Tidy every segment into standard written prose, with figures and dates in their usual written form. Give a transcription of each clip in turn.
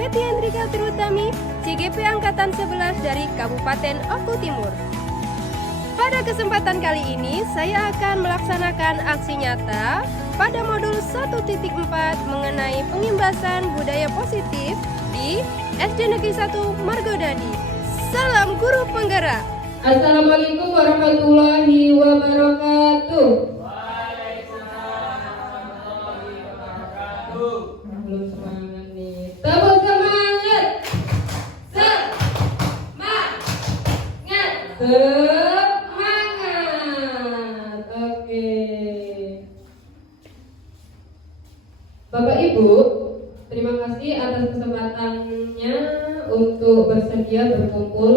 Peti Hendrika Trihutami, CGP Angkatan 11 dari Kabupaten Oku Timur. Pada kesempatan kali ini, saya akan melaksanakan aksi nyata pada modul 1.4 mengenai pengimbasan budaya positif di SD Negeri 1 Margodadi. Salam Guru Penggerak. Assalamualaikum warahmatullahi wabarakatuh. Belum semangat nih. Tepuk semangat. Semangat. Oke. Bapak Ibu, terima kasih atas kesempatannya untuk bersedia berkumpul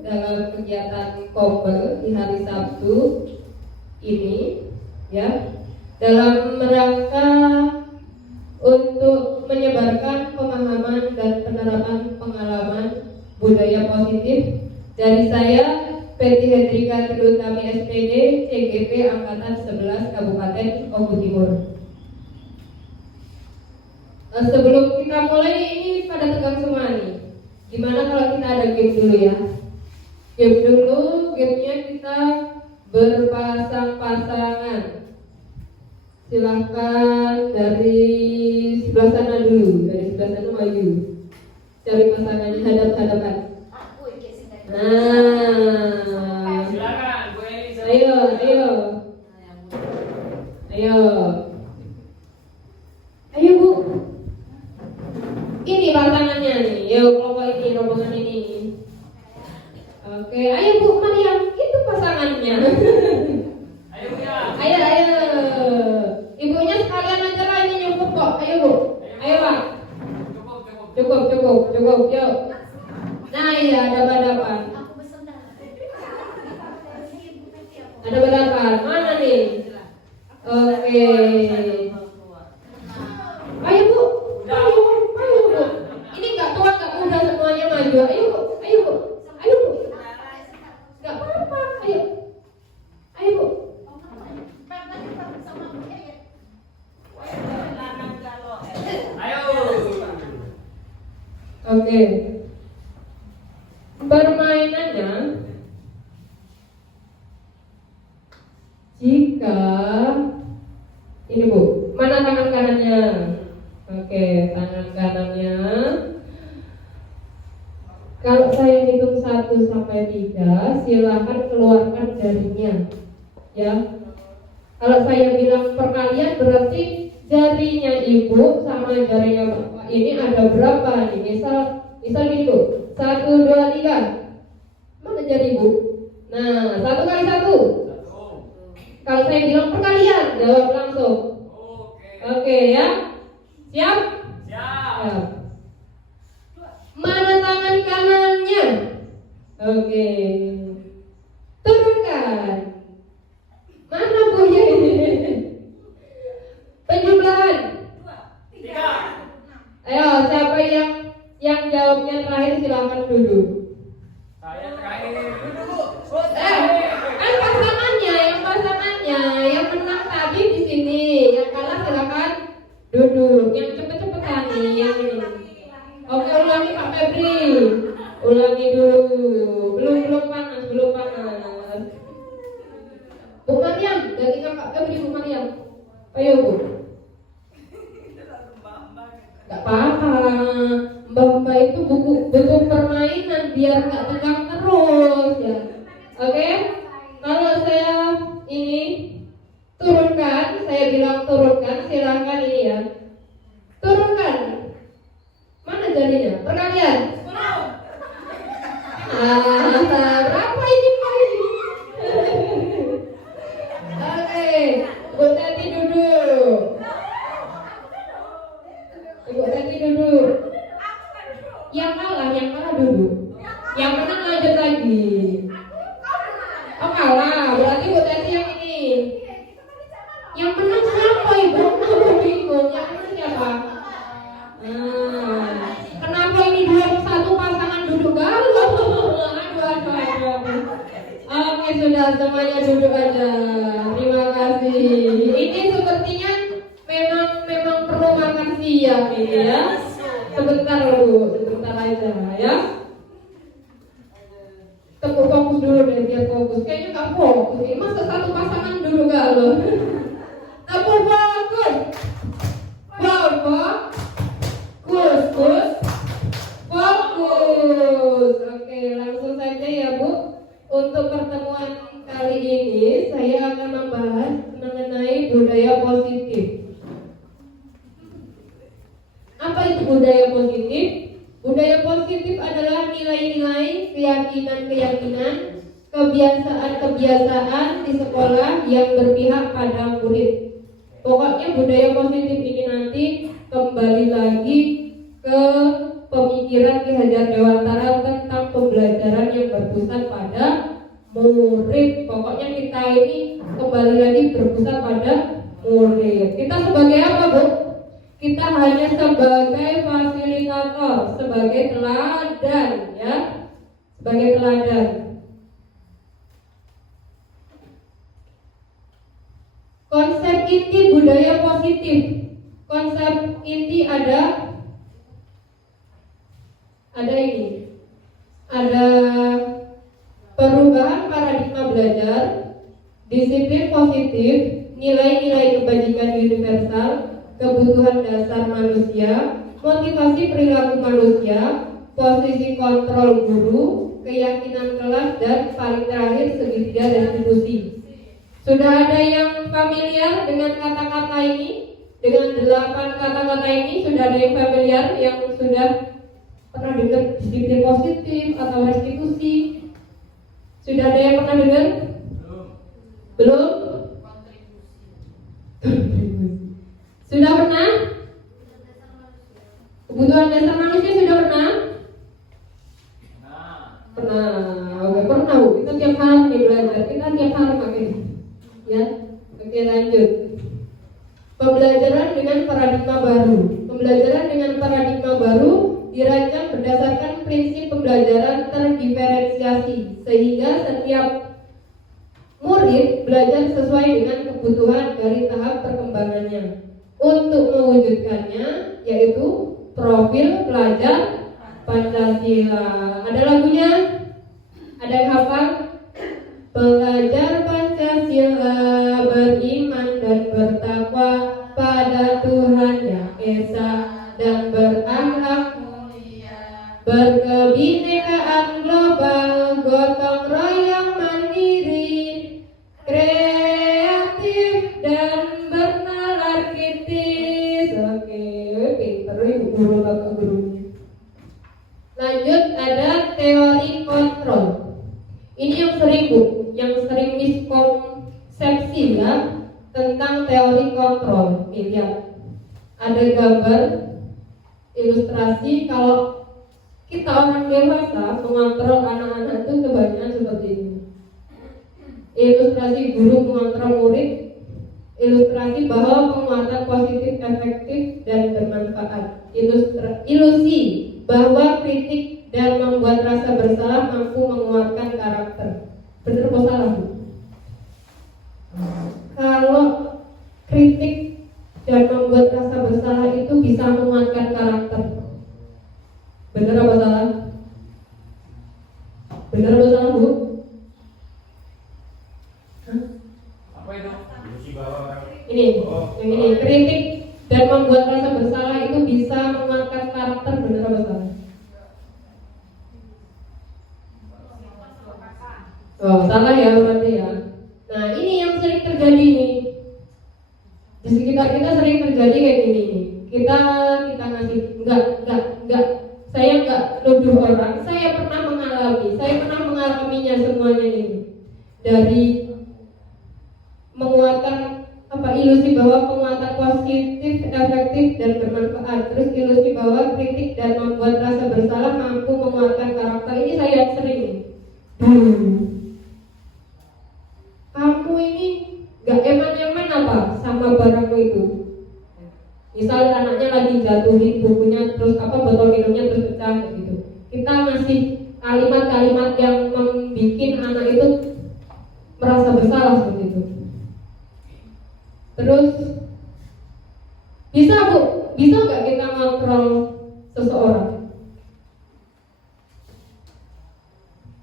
dalam kegiatan Koper di hari Sabtu ini, ya, dalam rangka untuk menyebarkan pemahaman dan penerapan pengalaman budaya positif dari saya, Peti Hendrika Trihutami SPD, CGP Angkatan 11 Kabupaten Oku Timur. Sebelum kita mulai ini pada tegang semua nih. Gimana kalau kita ada game dulu ya? Game dulu, gamenya kita berpasang-pasangan. Silahkan dari sebelah sana dulu, dari sebelah sana maju. Cari pasangannya hadap-hadapan. Nah, silakan Bu Elisa. Ayo. Ayo Bu. Ini pasangannya nih. Yuk kelompok ini, rombongan ini. Oke, ayo Bu Mariam, itu pasangannya. Ayo Bu ya. Ayo. Ibunya sekalian aja lah, ini nyukup kok. Ayo Bu. Ayo Pak. Cukup. Yuk. Nah iya, ada hadapan. Ada hadapan. Mana nih? Oke. Ayo Bu. Ayo Bu. Ini nggak tua nggak muda semuanya maju. Ayo Bu. Nggak apa-apa. Ayo Bu. Ayo. Oke. Permainannya, jika ini Bu, mana tangan kanannya? Oke, tangan kanannya. Kalau saya hitung 1 sampai 3, silakan keluarkan jarinya. Ya. Kalau saya bilang perkalian berarti jarinya Ibu sama jarinya Bapak ini ada berapa nih? Misal gini Bu, 1, 2, 3. Mana jari Ibu? Nah, 1 kali 1. Kalau saya bilang perkalian, jawab langsung. Oke ya. Siap? Siap. Mana tangan kanannya? Oke. Turunkan. Mana Bu ya? Penjumlahan. 3. Ayo, siapa yang jawabnya terakhir silakan duduk. Saya terakhir. Duduk. Kan pasangannya, yang menang tadi di sini, yang kalah silakan duduk. Yang cepet-cepetan nih, yang ini. Oke, ulangi Pak Febri. Ulangi dulu. Belum panas. Bu Mariam, dari Kakak Febri, Bu Mariam. Ayo Bu. Gak apa-apa. Mbak itu butuh permainan biar gak tegang terus ya. Oke? Kalau saya ini turunkan, saya bilang turunkan, silahkan ini ya. Turunkan. Mana jadinya? Perkalian. Berapa ini Pak? Oke, Bu Tati duduk. Ibu Tati duduk. Yang kalah duduk. Yang menang lanjut lagi. Oh kalah, berarti Bu Tati yang ini. Yang menang siapa Ibu? Aku bingung. Yang menang siapa? Kenapa ini 21 pasangan duduk galau? Aduh. Oke sudah, semuanya duduk aja. Terima kasih. Ini sepertinya memang perlu makan siang ini ya. Sebentar loh, sebentar aja ya. Tepuk fokus dulu deh biar fokus. Kayaknya nggak fokus. Ini masa satu pasangan dulu gak lo? Tepuk fokus. Fokus. Fokus. Oke, langsung saja ya Bu. Untuk pertemuan kali ini saya akan membahas mengenai budaya positif. Apa itu budaya positif? Budaya positif adalah nilai-nilai, keyakinan-keyakinan, kebiasaan-kebiasaan di sekolah yang berpihak pada murid. Pokoknya budaya positif ini nanti kembali lagi ke pemikiran Ki Hajar Dewantara tentang pembelajaran yang berpusat pada murid. Pokoknya kita ini kembali lagi berpusat pada murid. Kita sebagai apa, Bu? Kita hanya sebagai fasilitator, sebagai teladan ya. Sebagai teladan. Konsep inti budaya positif. Konsep inti ada ini. Ada perubahan paradigma belajar, disiplin positif, nilai-nilai kebajikan universal, kebutuhan dasar manusia, motivasi perilaku manusia, posisi kontrol guru, keyakinan kelas, dan paling terakhir segitiga restitusi. Sudah ada yang familiar dengan kata-kata ini? Dengan 8 kata-kata ini sudah ada yang familiar yang sudah pernah dengar disiplin positif atau restitusi? Sudah ada yang pernah dengar? Belum? Sudah pernah? Kebutuhan dasar manusia sudah pernah? Pernah. Oke, pernah. Kita tiap hari belajar. Kita tiap hari pakai. Ya. Oke, lanjut. Pembelajaran dengan paradigma baru. Pembelajaran dengan paradigma baru dirancang berdasarkan prinsip pembelajaran terdiferensiasi sehingga setiap murid belajar sesuai dengan kebutuhan dari tahap perkembangannya. Untuk mewujudkannya yaitu profil pelajar Pancasila. Ada lagunya? Ada yang hafal? Pelajar Pancasila beriman dan bertakwa pada Tuhan Yang Esa dan berakhlak mulia, berkebinekaan global, gotong royong mandiri, kreatif dan bernalar kritis. Oke, pinter ibu guru bapak gurunya. Lanjut, ada teori kontrol. Ini yang sering Bu, yang sering miskonsepsi ya tentang teori kontrol. Nih lihat, ada gambar ilustrasi. Kalau kita orang dewasa mengontrol anak-anak itu kebanyakan seperti ini. Ilustrasi guru mengontrol murid, ilustrasi bahwa penguatan positif efektif dan bermanfaat, ilusi bahwa kritik dan membuat rasa bersalah mampu menguatkan karakter. Benar atau salah Bu? Kalau kritik dan membuat rasa bersalah itu bisa menguatkan karakter, benar apa salah? Benar atau salah Bu? Apa itu? Ini, yang ini, kritik dan membuat rasa bersalah itu bisa menguatkan karakter, benar atau salah? Oh, salah ya berarti ya. Nah, ini yang sering terjadi nih. Di sekitar kita sering terjadi kayak gini nih. Kita ngasih enggak. Saya enggak nuduh orang. Saya pernah mengalaminya semuanya ini. Dari menguatkan ilusi bahwa penguatan positif, efektif dan bermanfaat. Terus ilusi bahwa kritik dan membuat rasa bersalah mampu menguatkan karakter. Ini saya sering. Kamu ini gak eman-eman apa sama barangmu itu? Misal anaknya lagi jatuhin bukunya, terus botol minumnya terus pecah gitu. Kita ngasih kalimat-kalimat yang membuat anak itu merasa bersalah seperti itu. Terus bisa Bu, bisa gak kita ngontrol seseorang?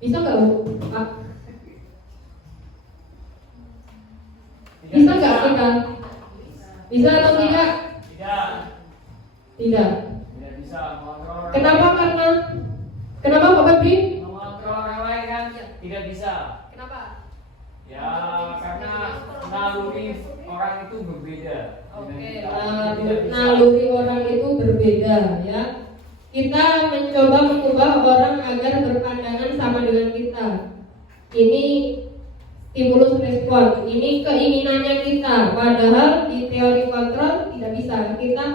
Bisa nggak Bu? Pak? Bisa nggak kita? Bisa atau tidak? Tidak. Tidak. Tidak bisa mengontrol. Kenapa? Kenapa Pak Febri? Mengontrol orang lain kan tidak bisa. Kenapa? Ya karena naluri orang itu berbeda. Naluri orang itu berbeda ya. Kita mencoba mengubah orang agar berpandangan sama dengan kita. Ini stimulus respon, ini keinginannya kita. Padahal di teori kontrol tidak bisa. Kita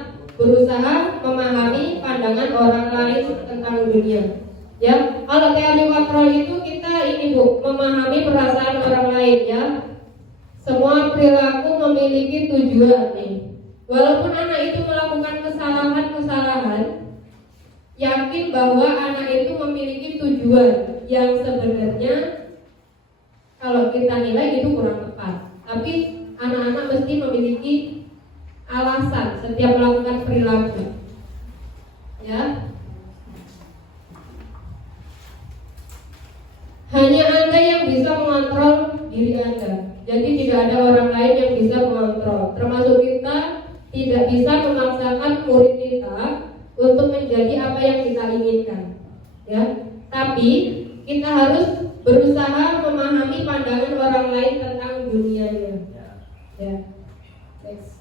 berusaha memahami pandangan orang lain tentang dunia. Ya, kalau teori kontrol itu kita ini Bu, memahami perasaan orang lain ya. Semua perilaku memiliki tujuan nih. Walaupun anak itu melakukan kesalahan-kesalahan, yakin bahwa anak itu memiliki tujuan yang sebenarnya kalau kita nilai itu kurang tepat. Tapi anak-anak mesti memiliki alasan setiap melakukan perilaku. Ya. Hanya Anda yang bisa mengontrol diri Anda. Jadi tidak ada orang lain yang bisa mengontrol. Termasuk kita tidak bisa memaksakan murid kita untuk menjadi apa yang kita inginkan. Ya. Tapi kita harus berusaha memahami pandangan orang lain tentang dunianya. Ya. Next.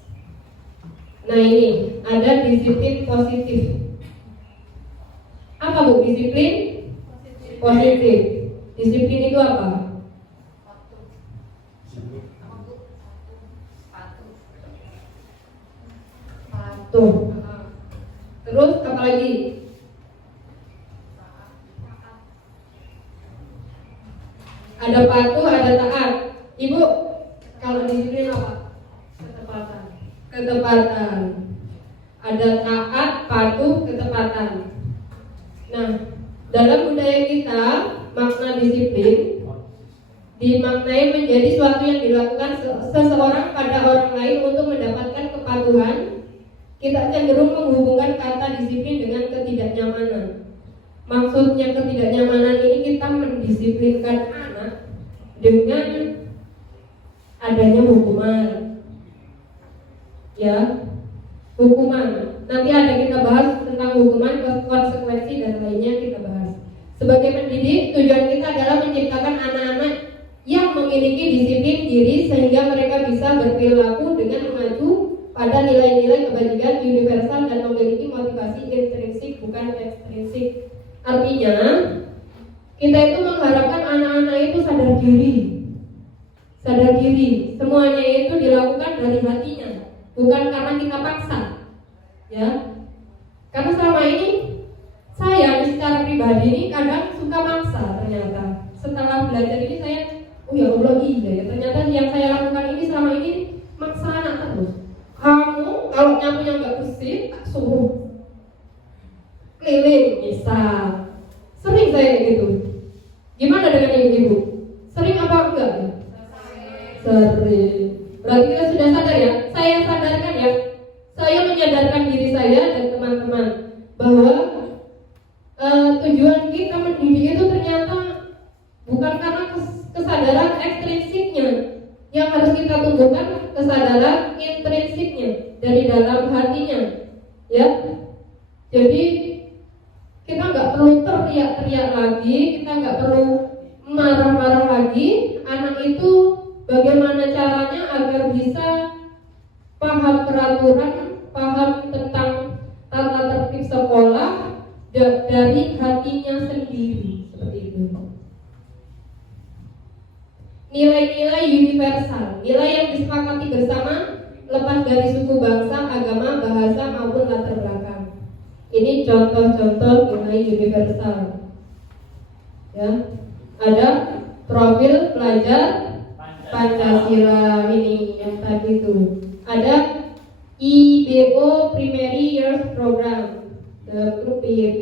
Nah ini ada disiplin positif. Apa Bu disiplin? Positif. Disiplin itu apa? Patuh. Terus apa lagi? Ada patuh, ada taat. Ibu, kalau disiplin apa? Ketepatan. Ketepatan. Ada taat, patuh, ketepatan. Nah, dalam budaya kita, makna disiplin dimaknai menjadi suatu yang dilakukan seseorang pada orang lain untuk mendapatkan kepatuhan. Kita cenderung menghubungkan kata disiplin dengan ketidaknyamanan. Maksudnya ketidaknyamanan ini kita mendisiplinkan anak dengan adanya hukuman. Ya, hukuman. Nanti ada kita bahas tentang hukuman, konsekuensi dan lainnya kita bahas. Sebagai pendidik, tujuan kita adalah menciptakan anak-anak yang memiliki disiplin diri sehingga mereka bisa berperilaku dengan mengacu pada nilai-nilai kebajikan universal dan memiliki motivasi intrinsik bukan ekstrinsik. Artinya, kita itu mengharapkan anak-anak itu sadar diri. Sadar diri. Semuanya itu dilakukan dari hatinya, bukan karena kita paksa. Ya. Karena selama ini saya secara pribadi ini kadang suka maksa ternyata. Setelah belajar ini saya, oh ya Allah iya ya, ternyata yang saya lakukan ini selama ini maksa anak terus. Kamu kalau nyapunya nggak bersih, tak suruh keliling misal. Sering saya kayak gitu. Gimana dengan ibu-ibu? Sering apa enggak? Sering. Berarti kita sudah sadar ya. Saya sadarkan ya. Saya menyadarkan diri saya dan teman-teman bahwa tujuan kita mendidik itu ternyata bukan karena kesadaran ekstrinsiknya. Yang harus kita tumbuhkan kesadaran intrinsiknya dari dalam hatinya. Ya. Jadi kita nggak perlu teriak-teriak lagi, kita nggak perlu marah-marah lagi. Anak itu bagaimana caranya agar bisa paham peraturan, paham tentang tata tertib sekolah dari hatinya sendiri, seperti itu. Nilai-nilai universal, nilai yang disepakati bersama, lepas dari suku, bangsa, agama, bahasa maupun latar belakang. Ini contoh-contoh nilai universal. Ya, ada profil pelajar Pancasila ini yang tadi itu. Ada IBO Primary Years Program grup PYP.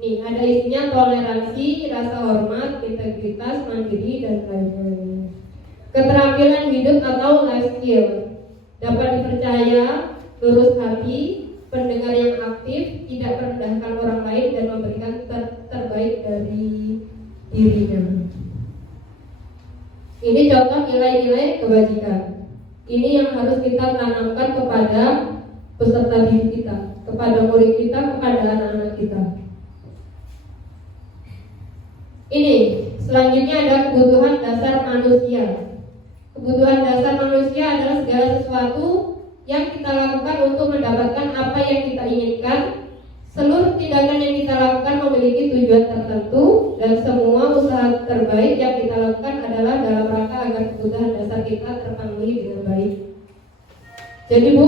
Nih ada isinya toleransi, rasa hormat, integritas, mandiri dan lain-lain. Keterampilan hidup atau life skill dapat dipercaya, lurus hati, pendengar yang aktif, tidak merendahkan orang lain dan memberikan terbaik dari dirinya. Ini contoh nilai-nilai kebajikan. Ini yang harus kita tanamkan kepada peserta didik kita, kepada murid kita, kepada anak-anak kita. Ini selanjutnya ada kebutuhan dasar manusia. Kebutuhan dasar manusia adalah segala sesuatu yang kita lakukan untuk mendapatkan apa yang kita inginkan. Seluruh tindakan yang kita lakukan memiliki tujuan tertentu, dan semua usaha terbaik yang kita lakukan adalah dalam rangka agar kebutuhan dasar kita terpenuhi dengan baik. Jadi Bu,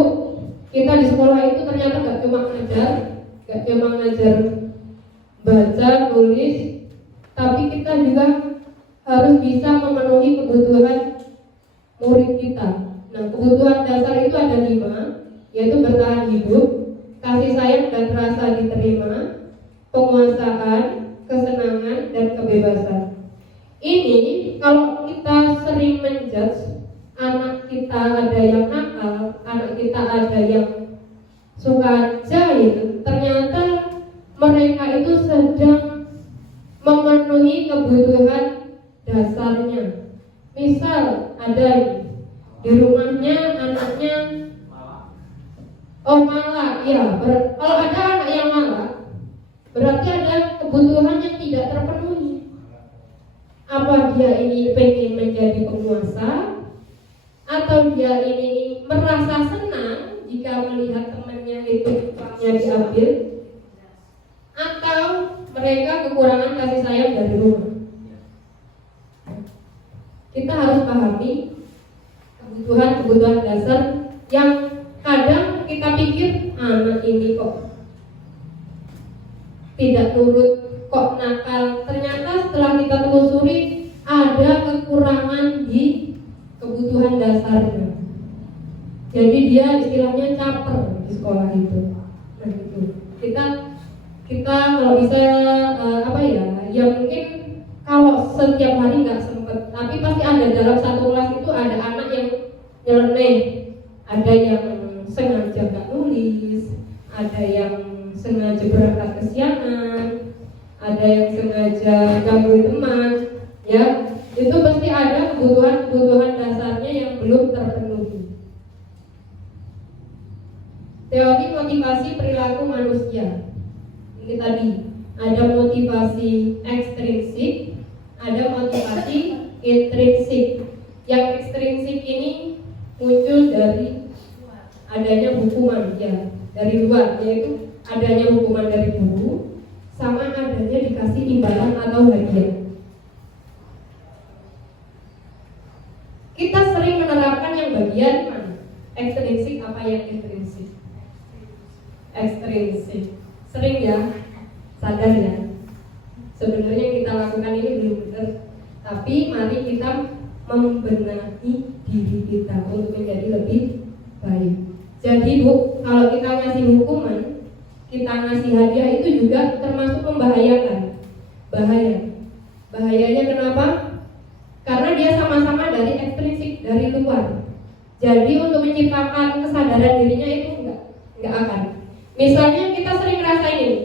kita di sekolah itu ternyata gak cuma ngajar baca, tulis, tapi kita juga harus bisa memenuhi kebutuhan murid kita. Nah, kebutuhan dasar itu ada 5, yaitu bertahan hidup, kasih sayang dan rasa diterima, penguasaan, kesenangan, dan kebebasan. Ini kalau kita sering menjudge anak kita, ada yang nakal, anak kita ada yang suka jahil, ternyata mereka itu sedang memenuhi kebutuhan dasarnya. Misal ada di rumahnya anaknya malah, ya. Kalau ada anak yang malah, berarti ada kebutuhan yang tidak terpenuhi. Apa dia ini pengen menjadi penguasa, atau dia ini merasa senang jika melihat temannya itu uangnya diambil, atau mereka kekurangan kasih sayang dari rumah. Kita harus pahami kebutuhan dasar yang kadang kita pikir anak ini kok tidak nurut, kok nakal. Ternyata setelah kita telusuri ada kekurangan di kebutuhan dasarnya. Jadi dia istilahnya caper di sekolah itu. Nah itu kita kalau bisa ya mungkin kalau setiap hari nggak sempet, tapi pasti ada dalam satu kelas itu ada anak yang nyeleneh, ada yang sengaja nggak nulis, ada yang sengaja berangkat kesiangan, ada yang sengaja ganggu teman, ya itu pasti ada kebutuhan dasarnya yang belum terpenuhi. Teori motivasi perilaku manusia. Ini tadi ada motivasi ekstrinsik, ada motivasi intrinsik. Yang ekstrinsik ini muncul dari adanya hukuman, ya, dari luar, yaitu adanya hukuman dari guru, sama adanya dikasih imbalan atau hadiah. Kita sering menerapkan yang bagian mana? Ekstrinsik apa yang intrinsik? Ekstrinsik. Sering ya, sadar ya. Sebenarnya yang kita lakukan ini belum benar, tapi mari kita membenahi diri kita untuk menjadi lebih baik. Jadi Bu, kalau kita ngasih hukuman, kita ngasih hadiah itu juga termasuk membahayakan. Bahayanya kenapa? Karena dia sama-sama dari ekstrinsik, dari luar. Jadi untuk menciptakan kesadaran dirinya itu enggak akan. Misalnya kita sering ngerasain ini,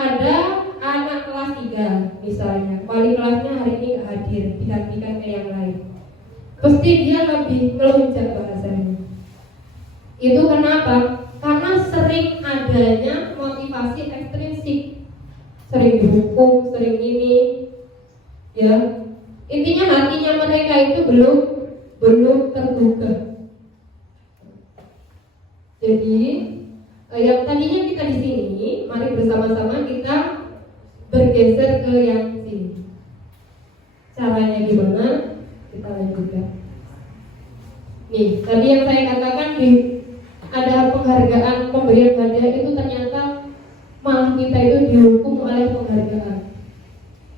ada anak kelas 3 misalnya, wali kelasnya hari ini nggak hadir, digantikan ke yang lain. Pasti dia lebih melonjak bahasanya. Itu kenapa? Karena sering adanya motivasi ekstrinsik, sering dihukum, sering ini, ya. Intinya hatinya mereka itu belum terbuka. Jadi yang tadinya kita di sini, mari bersama-sama kita bergeser ke yang sini. Caranya gimana? Kita lanjutkan. Nih, tadi yang saya katakan ada penghargaan, pemberian hadiah itu ternyata malah kita itu dihukum oleh penghargaan.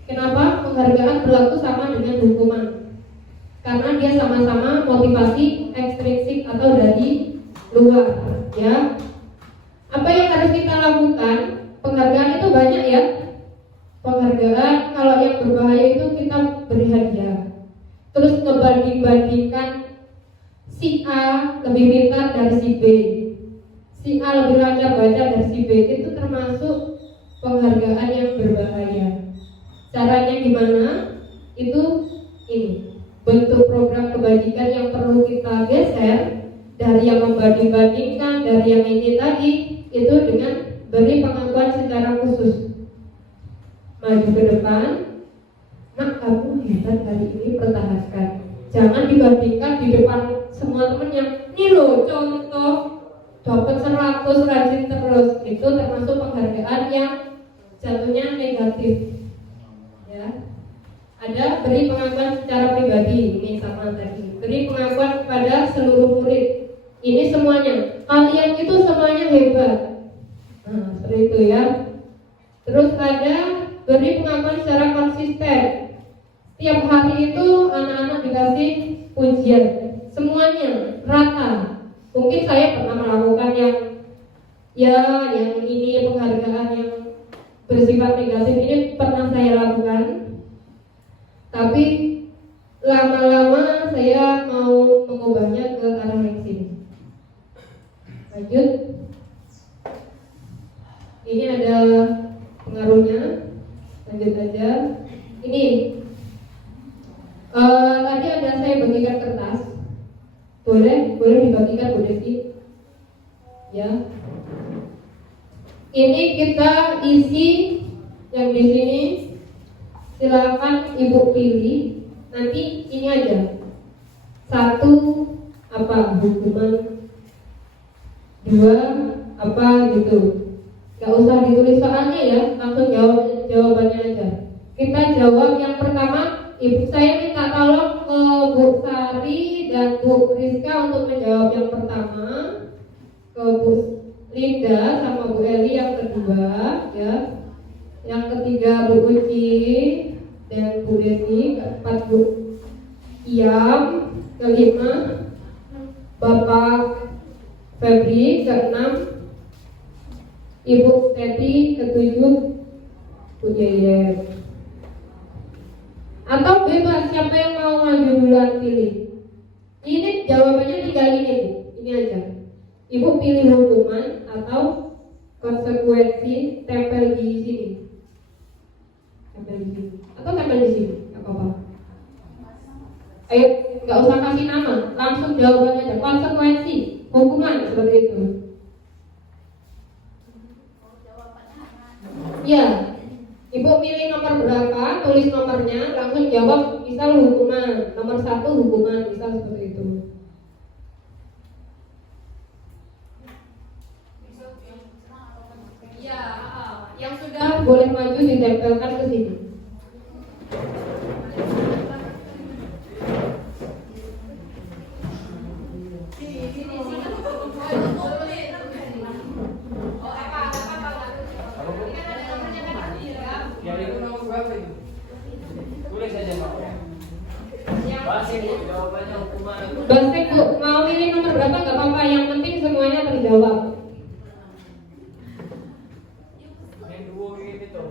Kenapa? Penghargaan berlaku sama dengan hukuman. Karena dia sama-sama motivasi ekstrinsik atau dari luar, ya. Apa yang harus kita lakukan? Penghargaan itu banyak ya. Penghargaan kalau yang berbahaya itu kita beri hadiah. Terus ngebanding-bandingkan si A lebih pintar dari si B. si A lebih lancar baca dari si B, itu termasuk penghargaan yang berbahaya. Caranya gimana? Itu ini bentuk program kebajikan yang perlu kita geser dari yang membanding-bandingkan, dari yang ini tadi, itu dengan beri pengakuan secara khusus. Maju ke depan, nak kamu hebat hari ini, pertahankan. Jangan dibandingkan di depan semua temennya. Ini loh contoh dapat 100 rajin terus, itu termasuk penghargaan yang jatuhnya negatif. Ya. Ada beri pengakuan secara pribadi, ini sama tadi. Beri pengakuan kepada seluruh murid. Ini semuanya. Kalian itu semuanya hebat. Nah, seperti itu ya. Terus ada beri pengakuan secara konsisten. Tiap hari itu anak-anak dikasih pujian. Semuanya rata. Mungkin saya pernah melakukan yang ini penghargaan yang bersifat negatif ini pernah saya lakukan. Tapi lama-lama saya mau mengubahnya ke arah yang sini. Lanjut. Ini ada pengaruhnya. Lanjut aja. Ini tadi ada saya bagikan kertas. Boleh dibagikan Bu Desi. Ya. Ini kita isi yang di sini. Silakan Ibu pilih. Nanti ini aja. 1 apa hukuman, 2 apa gitu. Gak usah ditulis soalnya ya, langsung jawabannya aja. Kita jawab yang pertama. Ibu saya minta tolong ke Bu Sari dan Bu Rizka untuk menjawab yang pertama. Ke Bu Linda sama Bu Eli yang kedua, ya. Yang ketiga Bu Uci dan Bu Desi, keempat Bu Iam, kelima Bapak Febri, keenam Ibu Teti, ketujuh Bu Yeye. Atau bebas, siapa yang mau maju duluan pilih. Ini jawabannya tinggal ini Bu, ini aja. Ibu pilih hukuman atau konsekuensi, tempel di sini. Tempel di sini. Atau tempel di sini, nggak apa-apa. Ayo, nggak usah kasih nama, langsung jawabannya aja. Konsekuensi, hukuman, seperti itu. Ya, Ibu pilih nomor berapa, tulis nomornya, langsung jawab. Misal hukuman, nomor 1 hukuman, misal seperti itu. Ya, yang sudah boleh maju ditempelkan ke sini. Yang itu nomor berapa itu? Tulis aja nomornya. Basik Bu, jawabannya hukuman. Basik Bu, mau milih nomor berapa nggak apa-apa, yang penting semuanya terjawab. Yang 2 gitu tuh.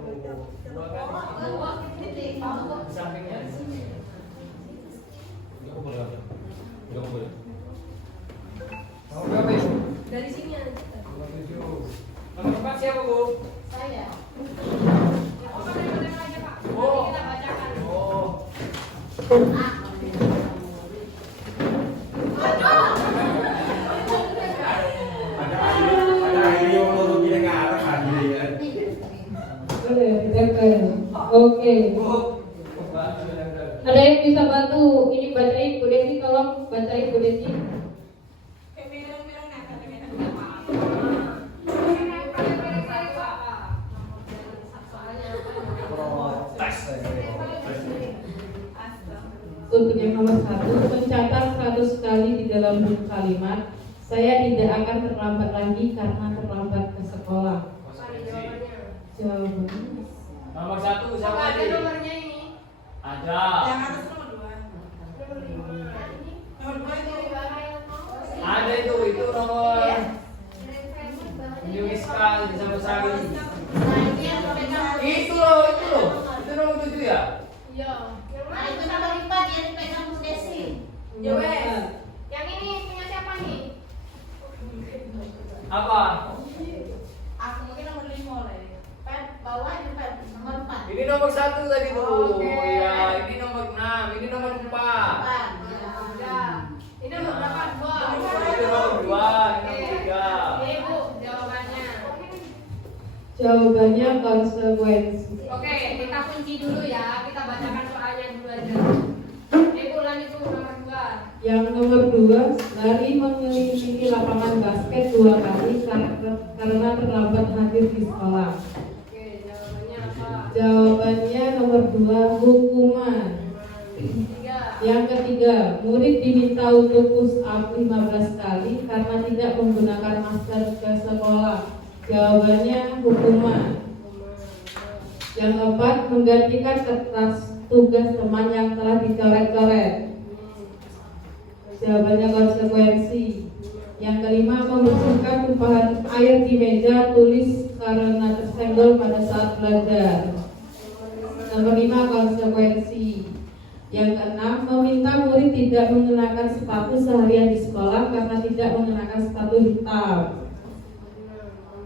2 kali. Di sampingnya. Nomor berapa itu? Dari sini aja. Nomor 7. Nomor 4 siapa Bu? Saya. Oh. Kita bacakan. Oh. Oke. Ada yang bisa bantu ini bacain Bu Desi, tolong bacain Bu Desi. Untuk yang nomor 1, mencatat 100 kali di dalam buku kalimat. Saya tidak akan terlambat lagi karena terlambat ke sekolah. Jawabannya Nomor 1 siapa Ada tadi? nomornya ini. Ada. Yang atas nomor 2. Nomor 2 itu Ada itu nomor Yumiska sama Sari. Itu loh. Itu nomor 7 ya? Iya. Nah, itu nomor 4 yang dipegang Bu Desi. Ya wes. Yang ini punya siapa nih? Apa? Jawabannya konsekuensi. Oke, kita kunci dulu ya. Kita bacakan soalnya dulu aja. Ibu Lan itu nomor 2. Yang nomor 2, lari mengelilingi lapangan basket 2 kali karena terlambat hadir di sekolah. Oke, jawabannya apa? Jawabannya nomor 2, hukuman. 3. Yang ketiga, murid diminta untuk push up 15 kali karena tidak menggunakan masker ke sekolah. Jawabannya hukuman. Yang keempat, menggantikan kertas tugas teman yang telah dicoret-coret. Jawabannya konsekuensi. Yang kelima, membersihkan tumpahan air di meja tulis karena tersenggol pada saat belajar. Nomor 5, konsekuensi. Yang keenam, meminta murid tidak mengenakan sepatu seharian di sekolah karena tidak mengenakan sepatu hitam.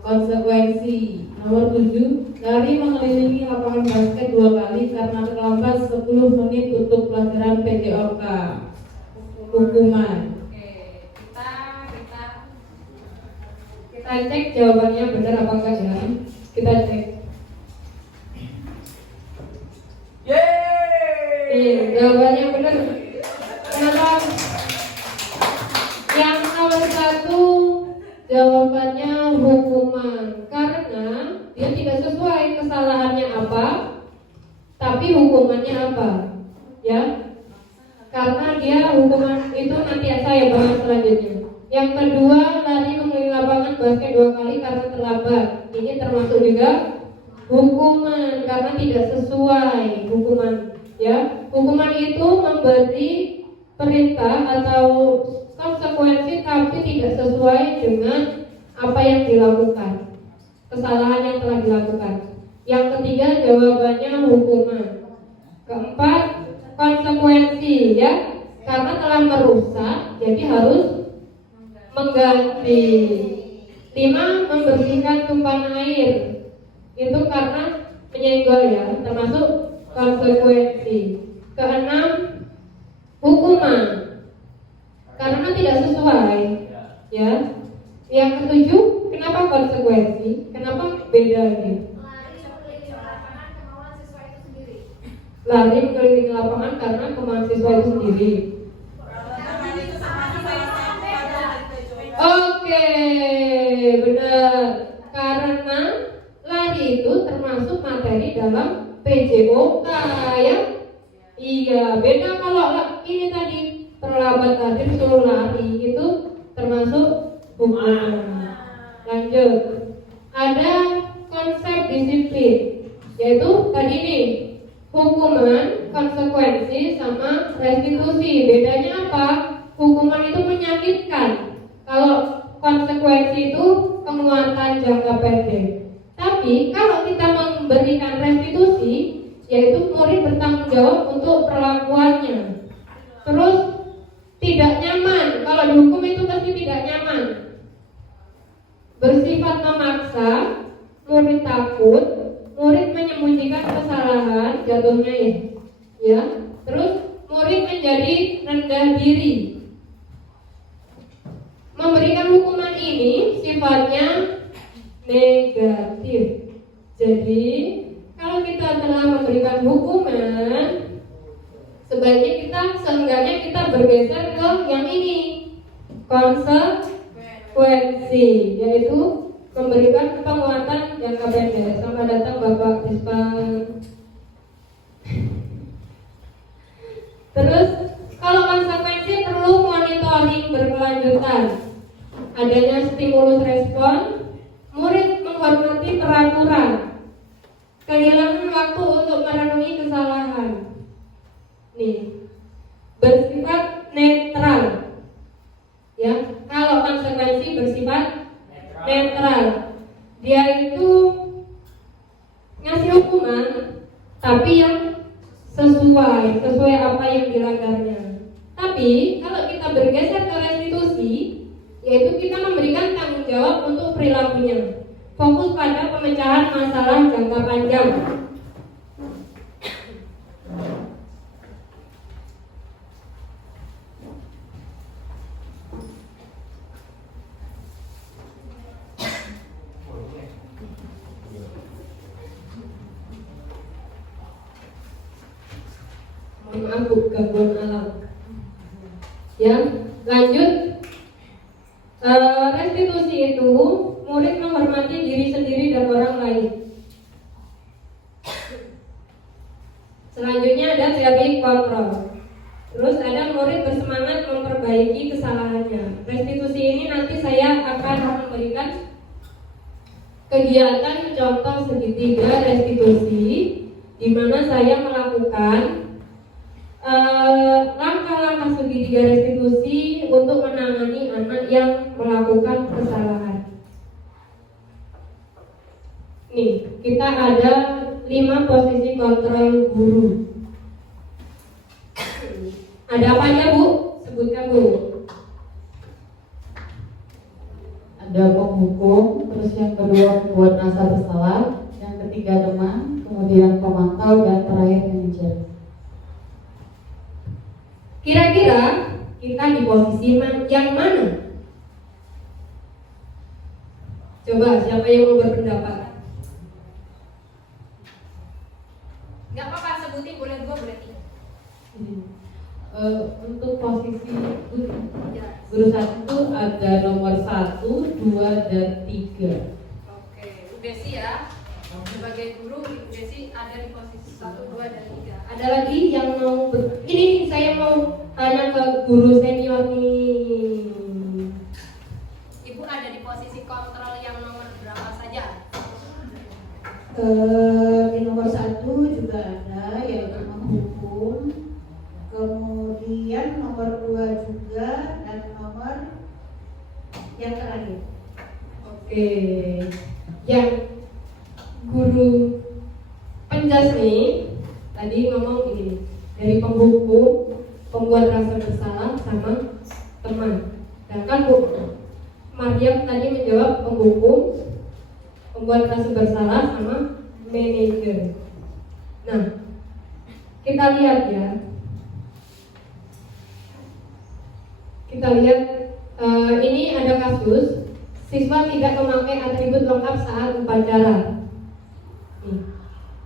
Konsekuensi. Nomor 7, lari mengelilingi lapangan basket 2 kali karena terlambat 10 menit untuk pelajaran PJOK. Hukuman. Oke, Kita cek jawabannya benar apa enggak ya. Kita cek. Yeay. Jawabannya benar. Kenapa? Yang nomor 1 jawabannya hukuman karena dia tidak sesuai kesalahannya apa, tapi hukumannya apa, ya? Karena dia hukuman itu nanti saya bahas selanjutnya. Yang kedua, lari mengelilingi lapangan basket 2 kali karena terlambat. Ini termasuk juga hukuman karena tidak sesuai hukuman, ya. Hukuman itu memberi perintah atau konsekuensi tapi tidak sesuai dengan apa yang dilakukan, kesalahan yang telah dilakukan. Yang ketiga, jawabannya hukuman. Keempat, konsekuensi, ya, karena telah merusak jadi harus mengganti. 5, membersihkan tumpahan air, itu karena menyenggol, ya, termasuk konsekuensi. Keenam, hukuman karena tidak sesuai, ya. Yang ketujuh, kenapa konsekuensi? Kenapa beda nih? Lari mengelilingi lapangan karena kemauan siswa itu sendiri. Oke, benar. Karena lari itu termasuk materi dalam PJOK, ya. Iya, beda kalau ini tadi terlambat hadir suruh lari, itu termasuk hukuman. Lanjut, ada konsep disiplin, yaitu tadi nih, hukuman, konsekuensi, sama restitusi. Bedanya apa? Hukuman itu menyakitkan, kalau konsekuensi itu penguatan jangka pendek. Tapi kalau kita memberikan restitusi, yaitu murid bertanggung jawab untuk perlakuannya. Terus tidak nyaman, kalau dihukum itu pasti tidak nyaman. Bersifat memaksa, murid takut, murid menyembunyikan kesalahan, jatuhnya ya. Terus murid menjadi rendah diri. Memberikan hukuman ini sifatnya negatif. Jadi kalau kita telah memberikan hukuman, sebaiknya kita seenggaknya kita bergeser ke yang ini, konsekuensi, yaitu memberikan penguatan jangka pendek. Selamat datang Bapak Dispan. Terus kalau konsekuensi perlu monitoring berkelanjutan, adanya stimulus respon, murid menghormati peraturan, kehilangan waktu untuk merenungi kesalahan. Nih, bersifat netral, ya. Kalau konsekuensi bersifat netral, dia itu ngasih hukuman, tapi yang sesuai apa yang dilanggarnya. Tapi kalau kita bergeser ke restitusi, yaitu kita memberikan tanggung jawab untuk perilakunya, fokus pada pemecahan masalah jangka panjang. maaf Bu, gangguan alam. Ya, lanjut. Restitusi itu murid menghormati diri sendiri dan orang lain. Selanjutnya ada teori kontrol. Terus ada murid bersemangat memperbaiki kesalahannya. Restitusi ini nanti saya akan memberikan kegiatan contoh segitiga restitusi, di mana saya melakukan langkah-langkah segitiga restitusi untuk menangani anak yang melakukan kesalahan. Nih, kita ada 5 posisi kontrol guru. Ada apa aja Bu? Sebutkan Bu. Ada penghukum, terus yang kedua membuat rasa bersalah, yang ketiga teman, kemudian pemantau, dan terakhir manajer. Kira-kira kita di posisi yang mana? Coba siapa yang mau berpendapat? Nggak apa-apa, sebutin boleh 2 boleh 3. Untuk posisi guru satu itu ada nomor 1, 2, dan 3. Oke, Bu Desi ya. Sebagai guru, Bu Desi ada di posisi 1, 2, dan 3. Ada lagi yang mau ini saya mau tanya ke guru senior nih. Ibu ada di posisi kontrol yang nomor berapa saja? Di nomor 1 juga ada, yaitu menghukum. Kemudian nomor 2 juga, dan nomor yang terakhir. Oke. Yang guru penjas nih tadi ngomong ini dari penghukum, pembuat rasa bersalah, sama teman. Sedangkan Bu Mariam tadi menjawab penghukum, pembuat rasa bersalah, sama manajer. Nah, kita lihat ya. Kita lihat ini ada kasus siswa tidak memakai atribut lengkap saat upacara. Nih,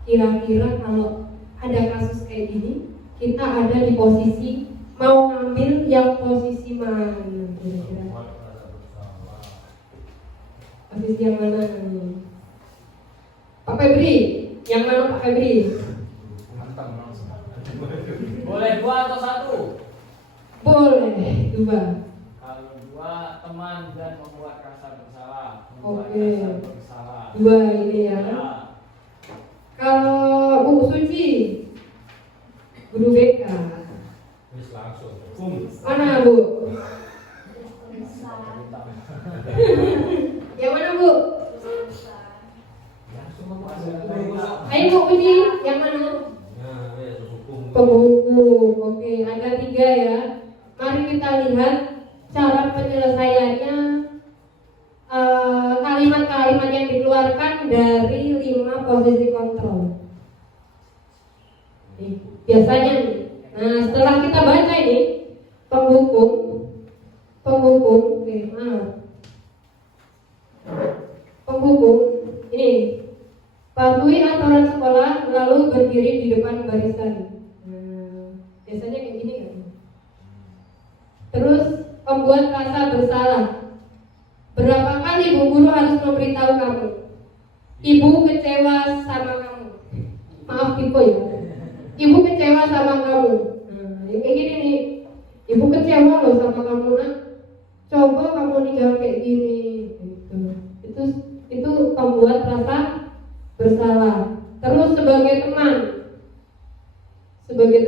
kira-kira kalau ada kasus kayak gini, kita ada di posisi mau ngambil yang posisi mana? Kira-kira posisi yang mana nih? Pak Febri, yang mana Pak Febri? Boleh 2 atau 1? Boleh 2. Kalau 2 teman dan membuat rasa bersalah. Oke. Rasa bersalah. 2 ini ya. Ya. Kalau Bu Suci, guru BK, mana Bu? Yang mana Bu? Ayo Bu Uji, yang mana? Penghukum. Oke, ada 3 ya. Mari kita lihat cara penyelesaiannya. Kalimat-kalimat yang dikeluarkan dari 5 posisi kontrol. Biasanya nih. Nah, setelah kita baca ini penghukum, penghukum ini patuhi aturan sekolah lalu berdiri di depan barisan. Biasanya kayak gini kan. Terus pembuat rasa bersalah. Berapa kali Bu Guru harus memberitahu kamu? Ibu kecewa sama kamu. Maaf Piko ya. Ibu kecewa sama kamu. Yang kayak gini nih. Ibu kecewa loh sama kamu nak. Coba kamu nih jangan kayak gini. Gitu. Itu pembuat rasa bersalah. Terus sebagai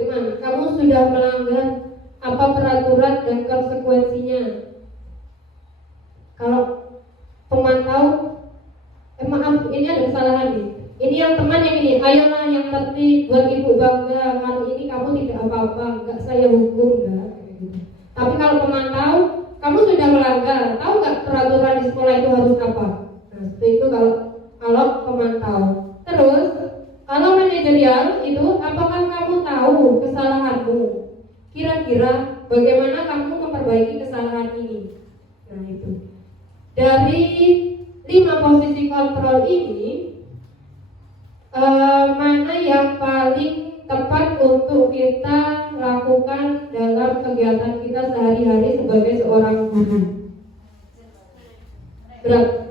teman, kamu sudah melanggar apa peraturan dan konsekuensinya. Kalau pemantau, maaf, ini ada kesalahan nih. Ini yang teman yang ini, ayolah yang tertib, buat ibu bangga. Kalau ini kamu tidak apa-apa, nggak saya hukum, enggak. Tapi kalau pemantau, kamu sudah melanggar. Tahu nggak peraturan di sekolah itu harus apa? Nah, seperti itu kalau pemantau. Terus, kalau manajerial itu, apakah kamu tahu kesalahanmu? Kira-kira bagaimana kamu memperbaiki kesalahan ini? Nah itu. Dari 5 posisi kontrol ini, mana yang paling tepat untuk kita lakukan dalam kegiatan kita sehari-hari sebagai seorang guru?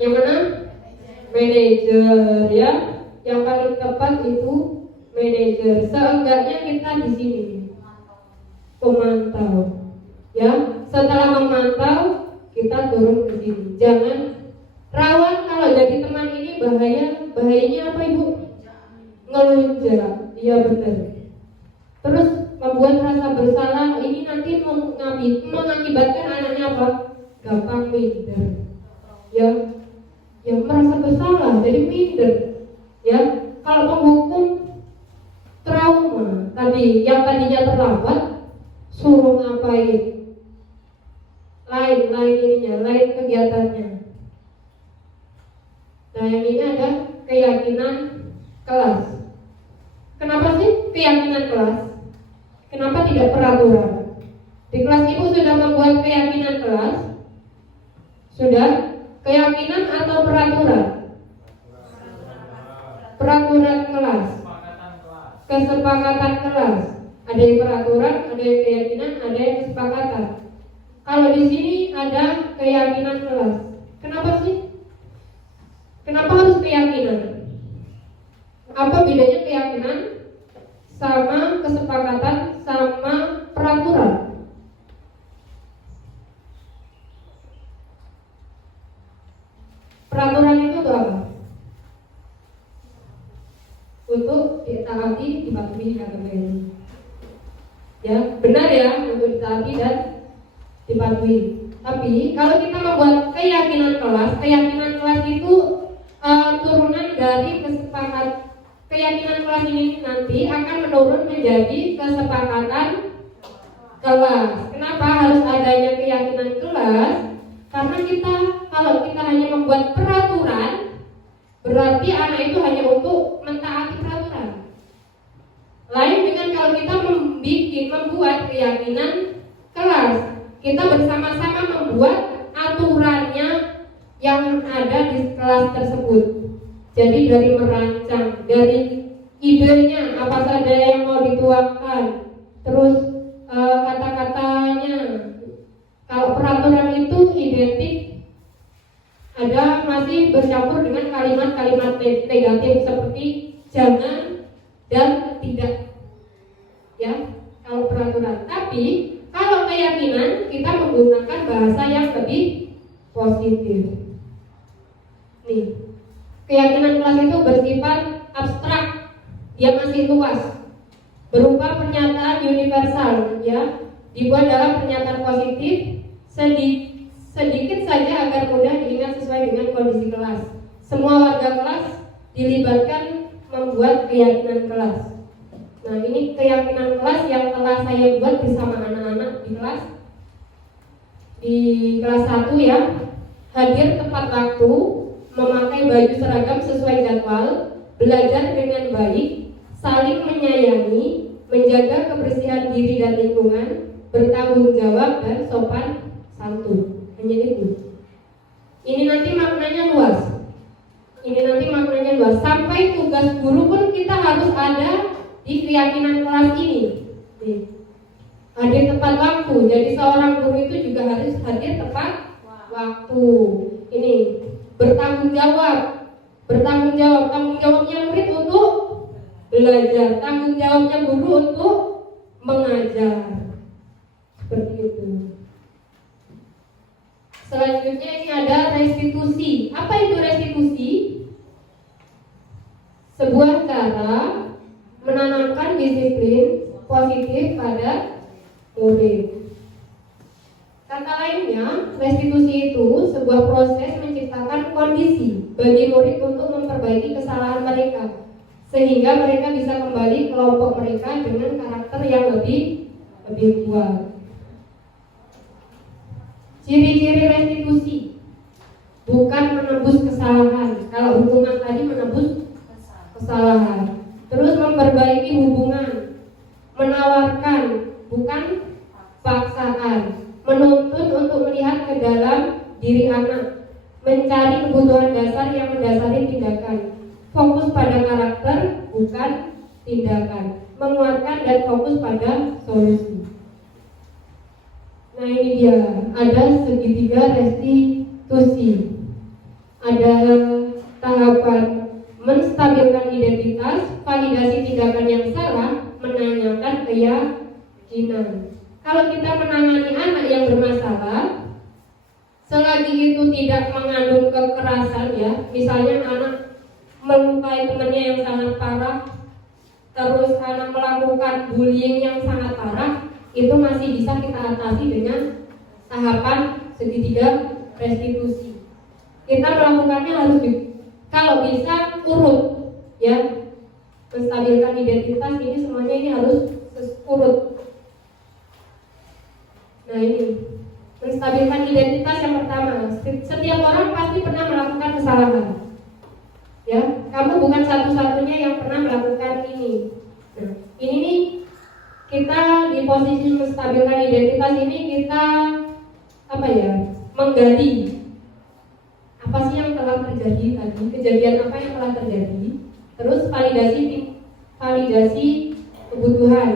Yang mana? Manajer, ya. Yang paling tepat itu manajer. Seenggaknya kita di sini pemantau, ya. Setelah memantau, kita turun ke sini. Jangan rawan kalau jadi teman ini bahayanya apa Ibu? Ngelunjak, iya benar. Terus membuat rasa bersalah, ini nanti mengakibatkan anaknya apa? Gampang minder, ya. Yang merasa bersalah jadi minder, ya. Kalau penghukum trauma tadi, yang tadinya terlambat suruh ngapain? Lain kegiatannya. Nah, yang ini ada keyakinan kelas. Kenapa sih keyakinan kelas? Kenapa tidak peraturan? Di kelas Ibu sudah membuat keyakinan kelas? Sudah? Keyakinan atau peraturan? Peraturan kelas. Kesepakatan kelas. Ada yang peraturan, ada yang keyakinan, ada yang kesepakatan. Kalau di sini ada keyakinan kelas. Kenapa sih? Kenapa harus keyakinan? Apa bedanya keyakinan sama kesepakatan sama peraturan? Peraturan itu untuk apa? Untuk ditaati, dipatuhi, kata ini. Ya, benar ya, untuk ditaati dan dipatuhi. Tapi kalau kita membuat keyakinan kelas itu turunan dari kesepakatan. Keyakinan kelas ini nanti akan menurun menjadi kesepakatan kelas. Kenapa harus adanya keyakinan kelas? Karena kalau kita hanya membuat peraturan, berarti anak itu hanya untuk mentaati peraturan. Lain dengan kalau kita membuat keyakinan kelas, kita bersama-sama membuat aturannya yang ada di kelas tersebut. Jadi dari merancang, dari idenya apa saja yang mau dituangkan, terus kata-katanya. Kalau peraturan itu identik ada masih bercampur dengan kalimat-kalimat negatif seperti jangan dan tidak, ya. Kalau peraturan, tapi kalau keyakinan kita menggunakan bahasa yang lebih positif. Nih, keyakinan kelas itu bersifat abstrak, dia masih luas, berupa pernyataan universal, ya, dibuat dalam pernyataan positif, sedikit saja agar mudah diingat sesuai dengan kondisi kelas. Semua warga kelas dilibatkan membuat keyakinan kelas. Nah, ini keyakinan kelas yang telah saya buat bersama anak-anak di kelas. Di kelas 1, ya, hadir tepat waktu, memakai baju seragam sesuai jadwal, belajar dengan baik, saling menyayangi, menjaga kebersihan diri dan lingkungan, bertanggung jawab dan sopan santun. Hanya itu. Ini nanti maknanya luas. Sampai tugas guru pun kita harus ada di keyakinan kelas ini. Nih. Hadir tepat waktu. Jadi seorang guru itu juga harus hadir tepat waktu. Ini bertanggung jawab. Tanggung jawabnya murid untuk belajar, tanggung jawabnya guru untuk mengajar. Seperti itu. Selanjutnya ini ada restitusi. Apa itu restitusi? Sebuah cara menanamkan disiplin positif pada murid. Kata lainnya, restitusi itu sebuah proses menciptakan kondisi bagi murid untuk memperbaiki kesalahan mereka, sehingga mereka bisa kembali ke kelompok mereka dengan karakter yang lebih kuat. Ciri-ciri restitusi bukan menebus kesalahan. Kalau hubungan tadi menebus kesalahan. Terus memperbaiki hubungan, menawarkan bukan paksaan, menuntun untuk melihat ke dalam diri anak, mencari kebutuhan dasar yang mendasari tindakan, fokus pada karakter bukan tindakan, menguatkan Nah ini dia, ada segitiga restitusi. Ada tahapan menstabilkan identitas, validasi tindakan yang salah, menanyakan keyakinan. Kalau kita menangani anak yang bermasalah, selagi itu tidak mengandung kekerasan ya, misalnya anak melukai temannya yang sangat parah, terus anak melakukan bullying yang sangat parah, itu masih bisa kita atasi dengan tahapan segitiga restitusi. Kita melakukannya harus kalau bisa urut ya, menstabilkan identitas ini semuanya ini harus urut. Nah ini menstabilkan identitas yang pertama, setiap orang pasti pernah melakukan kesalahan ya, kamu bukan satu-satunya yang pernah melakukan ini. Nah ini nih, kita di posisi menstabilkan identitas ini kita apa ya, menggali apa sih yang telah terjadi tadi, kejadian apa yang telah terjadi, terus validasi kebutuhan.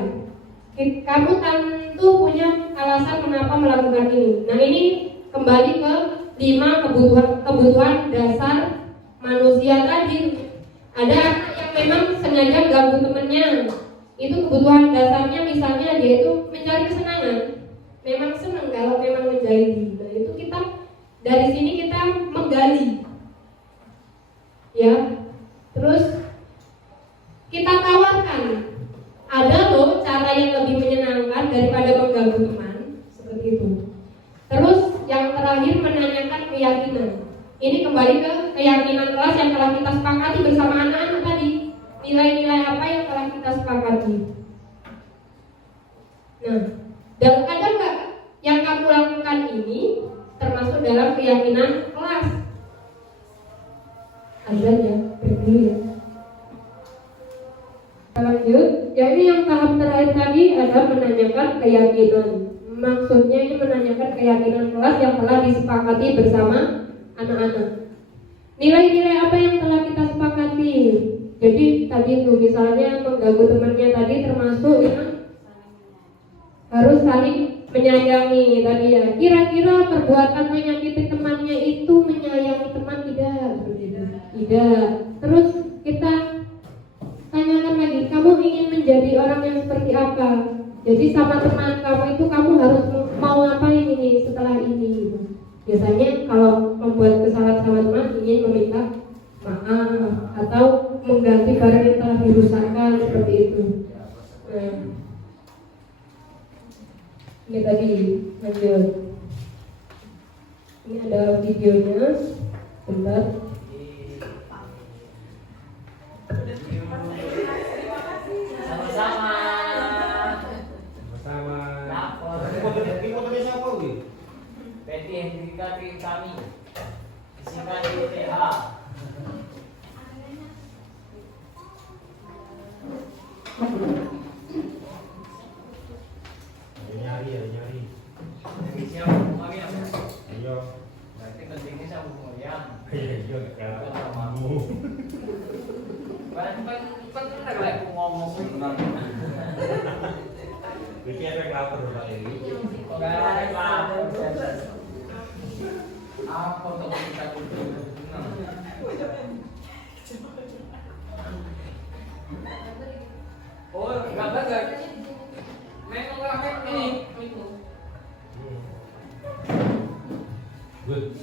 Kamu tentu punya alasan kenapa melakukan ini. Nah ini kembali ke 5 kebutuhan dasar manusia tadi. Ada anak yang memang sengaja ganggu temannya, itu kebutuhan dasarnya misalnya dia itu mencari kesenangan, memang senang kalau memang menjahili. Nah itu kita dari sini kita menggali ya, terus kita tawarkan ada loh cara yang lebih menyenangkan daripada mengganggu teman, seperti itu. Terus yang terakhir menanyakan keyakinan. Ini kembali ke keyakinan kelas yang telah kita sepakati bersama anak-anak tadi. Nilai-nilai apa yang telah kita sepakati. Nah, dan ada nggak yang kamu lakukan ini termasuk dalam keyakinan kelas? Ada ya, berdua ya. Lanjut, jadi yang tahap terakhir tadi ada menanyakan keyakinan. Maksudnya ini menanyakan keyakinan kelas yang telah disepakati bersama anak-anak. Nilai-nilai apa yang telah kita sepakati? Jadi tadi itu misalnya mengganggu temannya tadi termasuk yang harus saling menyayangi tadi ya. Kira-kira perbuatan menyakiti temannya itu menyayangi teman tidak? Tidak. Terus kita tanyakan lagi, kamu ingin menjadi orang yang seperti apa? Jadi sama teman kamu itu kamu harus mau ngapain ini setelah ini? Biasanya kalau membuat kesalahan sama teman ingin meminta maaf atau mengganti barang yang telah dirusakkan, seperti itu. Nah, ini tadi lanjut. Ini ada videonya, bentar. Sama-sama. Sama. Lapor. Ini fotonya siapa, Wi? PT Hendrika kami. Disingkat DTH. Nyari. Siapa? Kami apa? Ayo. Berarti pentingnya sama Moyang. Ayo, kalau kamu. Bener lah aku ngomong bener. Ini efek lapar Pak ini. Gak lapor. Apa tuh kita kudu? Oh, enggak bagus. Memang orang ini. Good.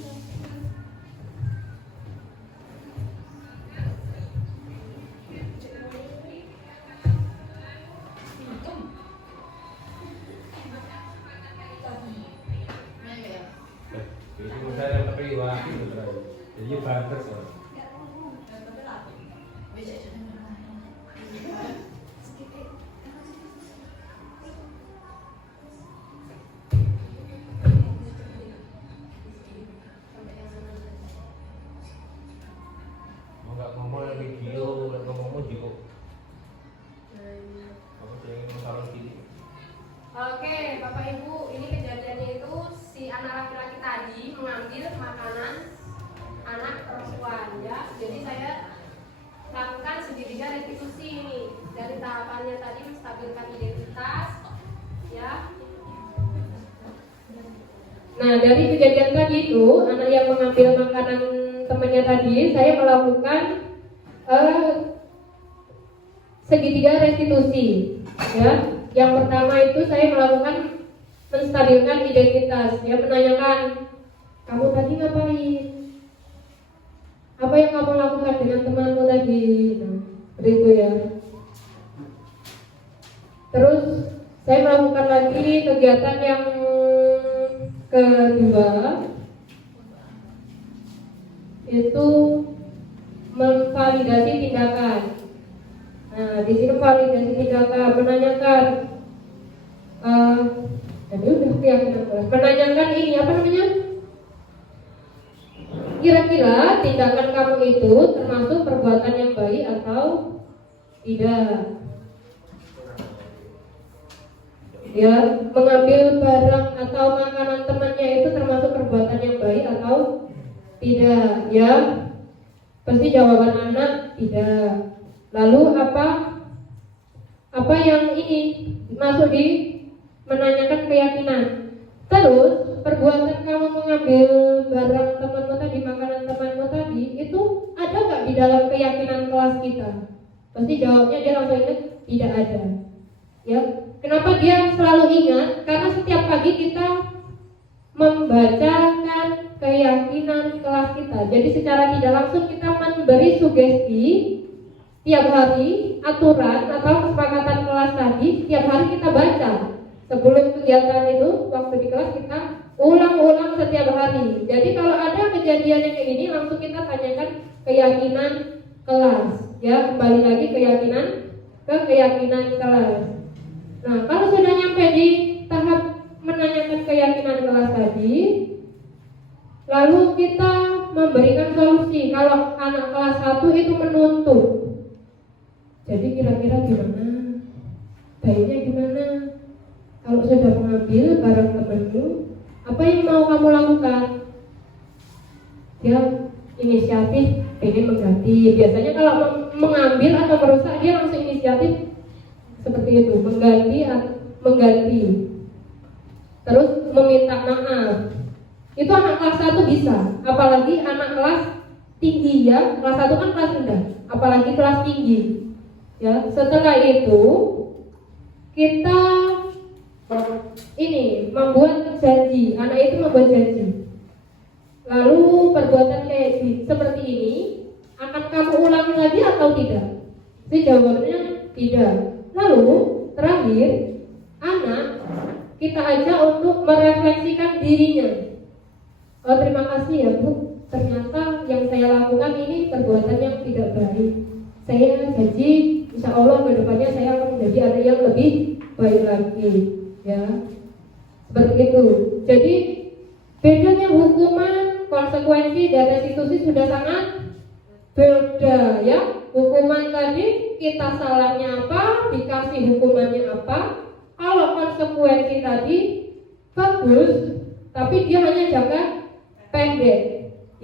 Jadi saya tapi wah itu jadi banter soal. Mau nggak ngomong yang video, nggak ngomong juga. Aku pengen masalah gini. Oke, Bapak Ibu, ini kejadiannya itu si anak laki-laki tadi mengambil makanan anak perempuan ya. Jadi saya lakukan segitiga restitusi ini. Dari tahapannya tadi menstabilkan identitas ya. Nah, dari kejadian tadi itu, anak yang mengambil makanan temannya tadi, saya melakukan segitiga restitusi. Ya, yang pertama itu saya melakukan menstabilkan identitas. Ya, menanyakan, kamu tadi ngapain? Apa yang kamu lakukan dengan temanmu tadi? Nah, begitu ya. Terus saya melakukan lagi kegiatan yang kedua, itu memvalidasi tindakan. Nah, di sini validasi tindakan, menanyakan, jadi udah keyakinan kelas. Menanyakan ini apa namanya? Kira-kira tindakan kamu itu termasuk perbuatan yang baik atau tidak? Ya, mengambil barang atau makanan temannya itu termasuk perbuatan yang baik atau tidak? Ya, pasti jawaban anak tidak. Lalu apa yang ini masuk di menanyakan keyakinan. Terus perbuatan kamu mengambil barang temanmu tadi, makanan temanmu tadi, itu ada nggak di dalam keyakinan kelas kita? Pasti jawabnya dia langsung ingat tidak ada. Ya, kenapa dia selalu ingat? Karena setiap pagi kita membacakan keyakinan kelas kita. Jadi secara tidak langsung kita memberi sugesti tiap hari, aturan atau kesepakatan kelas tadi tiap hari kita baca. Sebelum kegiatan itu, waktu di kelas kita ulang-ulang setiap hari. Jadi kalau ada kejadian yang kayak gini, langsung kita tanyakan keyakinan kelas. Ya, kembali lagi keyakinan ke keyakinan kelas. Nah, kalau sudah nyampe di tahap menanyakan keyakinan kelas tadi, lalu kita memberikan solusi. Kalau anak kelas 1 itu menuntut, jadi kira-kira gimana? Baiknya gimana? Kalau sudah mengambil barang temanmu, apa yang mau kamu lakukan? Dia inisiatif pengen mengganti. Biasanya kalau mengambil atau merusak, dia langsung inisiatif seperti itu, mengganti. Terus meminta maaf. Itu anak kelas 1 bisa. Apalagi anak kelas tinggi ya. Kelas 1 kan kelas rendah, apalagi kelas tinggi. Ya, setelah itu kita ini membuat janji. Anak itu membuat janji. Lalu perbuatan kayak seperti ini akan kamu ulangi lagi atau tidak? Jadi jawabannya tidak. Lalu terakhir, anak kita ajak untuk merefleksikan dirinya. Oh, terima kasih ya Bu, ternyata yang saya lakukan ini perbuatan yang tidak baik. Saya janji insya Allah ke depannya saya akan menjadi anak yang lebih baik lagi. Ya, seperti itu. Jadi bedanya hukuman, konsekuensi, dan restitusi sudah sangat beda ya. Hukuman tadi kita salahnya apa, dikasih hukumannya apa. Kalau konsekuensi tadi bagus, tapi dia hanya jangka pendek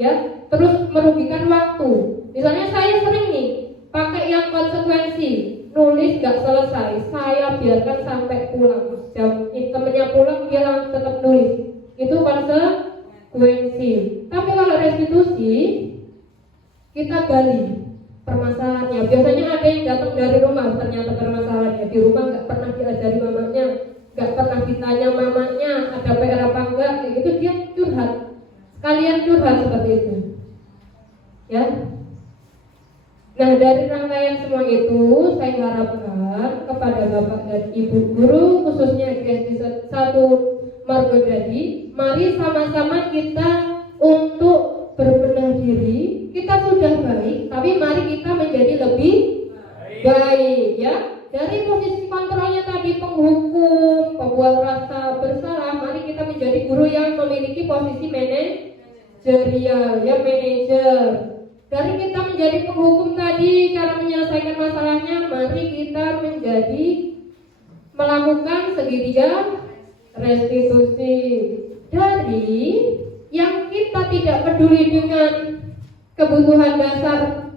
ya, terus merugikan waktu. Misalnya saya sering nih pakai yang konsekuensi, nulis gak selesai, saya biarkan sampai pulang. Jam temennya pulang dia langsung tetap nulis. Itu konsekuensi. Tapi kalau restitusi, kita gali permasalahannya. Biasanya ada yang datang dari rumah, ternyata permasalahannya di rumah gak pernah diajari mamanya, gak pernah ditanya mamanya ada PR apa enggak, kayak gitu dia curhat. Kalian curhat seperti itu. Ya. Nah, dari rangkaian semua itu, saya harapkan kepada Bapak dan Ibu guru, khususnya di SD 1 Margodadi, mari sama-sama kita untuk berbenah diri. Kita sudah baik, tapi mari kita menjadi lebih baik, ya. Dari posisi kontrolnya tadi penghukum, pembuat rasa bersalah, mari kita menjadi guru yang memiliki posisi manajerial, ya, manajer. Dari kita menjadi penghukum tadi, cara menyelesaikan masalahnya, mari kita menjadi melakukan segitiga restitusi. Dari yang kita tidak peduli dengan kebutuhan dasar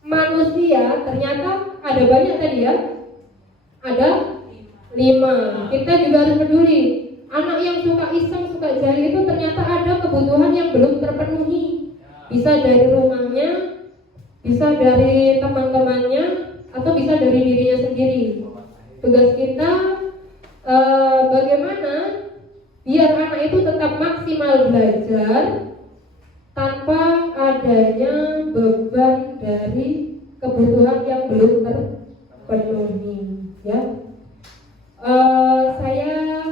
manusia, ternyata ada banyak tadi ya, ada 5. Kita juga harus peduli. anak yang suka iseng, suka jahil itu ternyata ada kebutuhan yang belum terpenuhi. Bisa dari rumahnya, bisa dari teman-temannya, atau bisa dari dirinya sendiri. Tugas kita bagaimana biar anak itu tetap maksimal belajar tanpa adanya beban dari kebutuhan yang belum terpenuhi, ya. Saya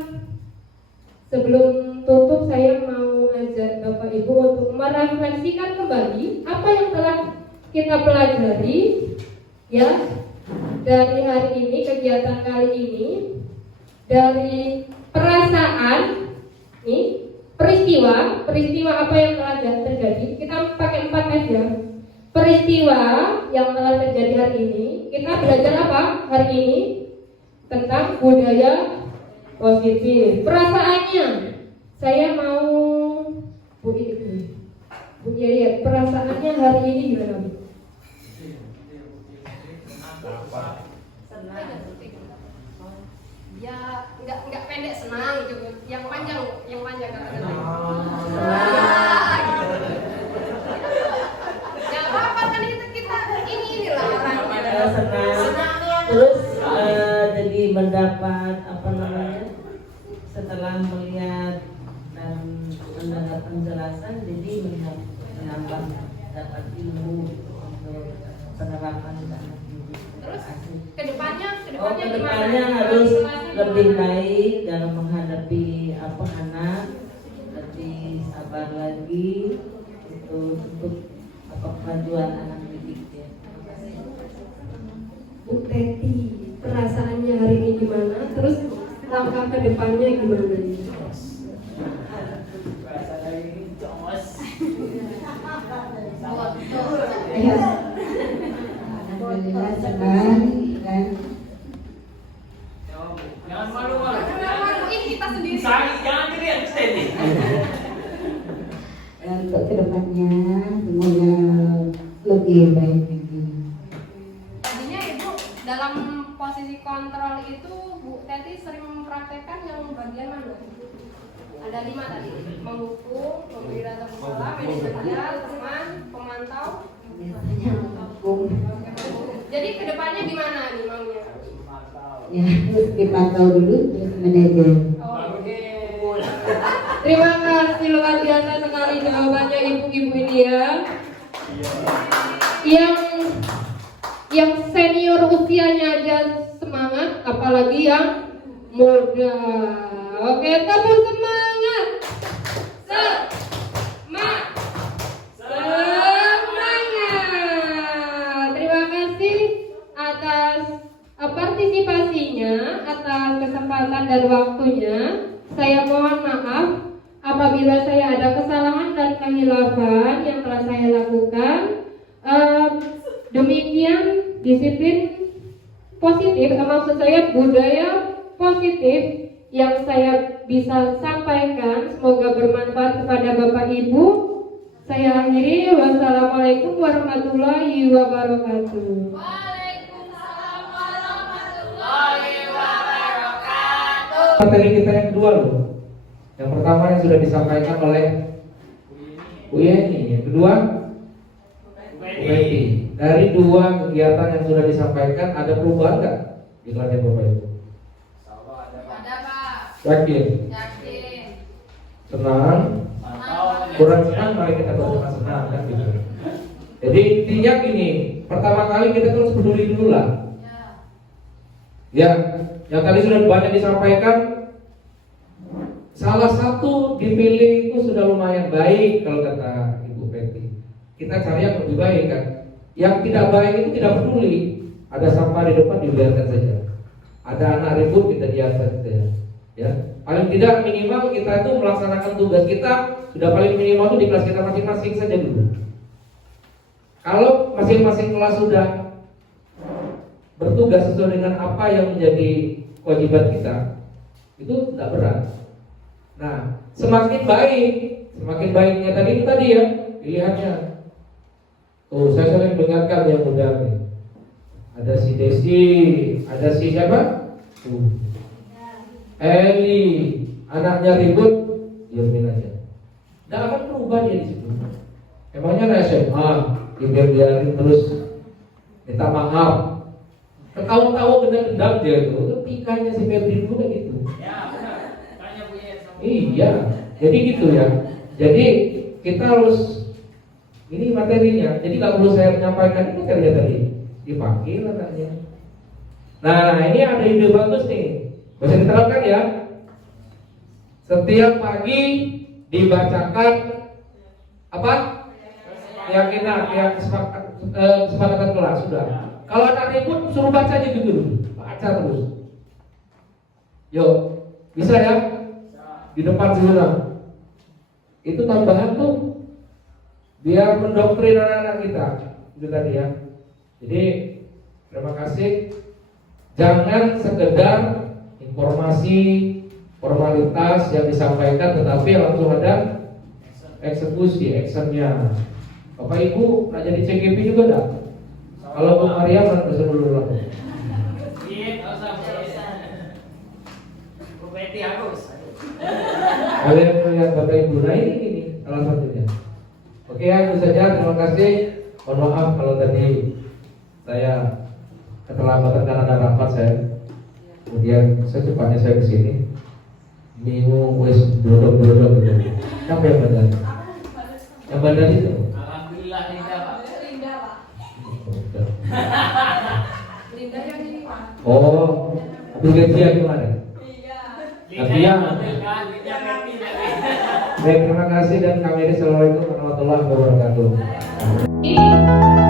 sebelum tutup saya mau ajak Bapak Ibu untuk merefleksikan kembali apa yang telah kita pelajari, ya, dari hari ini, kegiatan kali ini, dari perasaan, nih, peristiwa apa yang telah terjadi. Kita pakai 4 aja. Peristiwa yang telah terjadi hari ini, kita belajar apa hari ini? Tentang budaya positif. Perasaannya, saya mau Bu Yayat, perasaannya hari ini gimana, Bu? Ya nggak pendek, senang gitu. Yang panjang kata-kata. Ya apa kan kita ini lah. Senang. Terus jadi mendapat apa namanya, setelah melihat dan mendengar penjelasan, jadi menambah dapat ilmu untuk penerapan dan Terus kedepannya kedepannya harus lebih baik dalam menghadapi anak, lebih sabar lagi untuk kemajuan anak didik, ya. Bu Teti, perasaannya hari ini gimana? Terus langkah ke depannya gimana? Alhamdulillah senang dan Jangan malu. ini kita sendiri. Jangan dilihat steady. untuk kedepannya semoga lebih baik lagi. Tadinya Ibu dalam posisi kontrol itu Bu Teti sering mempraktekkan yang bagian mana? Ada 5 tadi, menghukum, memberi rasa bersalah, manajer, teman, pemantau. Biasanya hukum, Jadi kedepannya gimana nih maunya? ya harus dipantau dulu terus manajer. Oke. Terima kasih, luar biasa sekali jawabannya ibu-ibu ini, ya. Yang senior usianya aja semangat, apalagi yang muda. Oke, tepuk semangat. Semangat. Terima kasih atas partisipasinya, atas kesempatan dan waktunya. Saya mohon maaf apabila saya ada kesalahan dan kehilafan yang telah saya lakukan. Demikian disiplin positif, maksud saya budaya positif yang saya bisa sampaikan. Semoga bermanfaat kepada Bapak Ibu. Saya akhiri. Wassalamualaikum warahmatullahi wabarakatuh. Waalaikumsalam warahmatullahi wabarakatuh. Materi kita yang kedua loh. Yang pertama yang sudah disampaikan oleh Bu Yeni, yang kedua Bu Betty. Dari 2 kegiatan yang sudah disampaikan, ada perubahan nggak di kelasnya Bapak Ibu? Ada Pak. Yakin? Yakin. Senang? Kurang senang, mari kita bersenang-senang kan gitu. Jadi intinya gini, pertama kali kita terus peduli dulu lah. Ya, yang tadi sudah banyak disampaikan. Salah satu dipilih itu sudah lumayan baik kalau kata Ibu Betty. Kita cari yang lebih baik kan. Yang tidak baik itu tidak peduli. Ada sampah di depan dibiarkan saja. Ada anak ribut kita biarkan saja. Ya, paling tidak minimal kita itu melaksanakan tugas kita sudah paling minimal itu di kelas kita masing-masing saja dulu. Kalau masing-masing kelas sudah bertugas sesuai dengan apa yang menjadi kewajiban kita, itu tidak berat. Nah, semakin baiknya tadi ya pilihannya. Tuh, saya sering dengarkan yang muda nih. Ada si Desi, ada si siapa? Eli, anaknya ribut, diamin aja. Nggak akan berubah dia di situ. Emangnya ada SMA, dibiarin terus minta maaf. Ketawa-tawa gendang-gendang dia itu, ketikanya si Febri dulu gitu. Ya benar. Tanya Bu Yet sama Iya, jadi gitu ya. Jadi kita harus ini materinya. Jadi nggak perlu saya menyampaikan ini materinya tadi, dipanggil anaknya. Nah ini ada ide bagus nih, bisa diterapkan ya. Setiap pagi dibacakan apa? Keyakinan, kesepakatan kelas sudah. Kalau anak ribut suruh baca aja gitu dulu, baca terus. Yuk, bisa ya? Di depan semua. Itu tambahan tuh biar mendoktrin anak-anak kita. Itu tadi ya. Jadi terima kasih. Jangan sekedar informasi formalitas yang disampaikan, tetapi langsung ada eksekusi, actionnya. Bapak Ibu nak jadi CGP juga enggak? Kalau Bu Maria langsung dulu lah. Iya, nggak usah. Bu Betty harus. Kalian melihat Bapak Ibu, nah ini salah satunya. Oke ya, itu saja. Terima kasih. Mohon maaf kalau tadi saya keterlambatan karena ada rapat saya. Kemudian secepatnya saya kesini. Minggu wes dodok gitu. Siapa yang badan? Yang badan itu? Alhamdulillah Linda Pak. Linda yang ini Pak. Oh, habis gajian kemarin? Linda yang ambil kan, Linda Betty dari. Baik, terima kasih dan kami assalamualaikum warahmatullahi wabarakatuh. Ini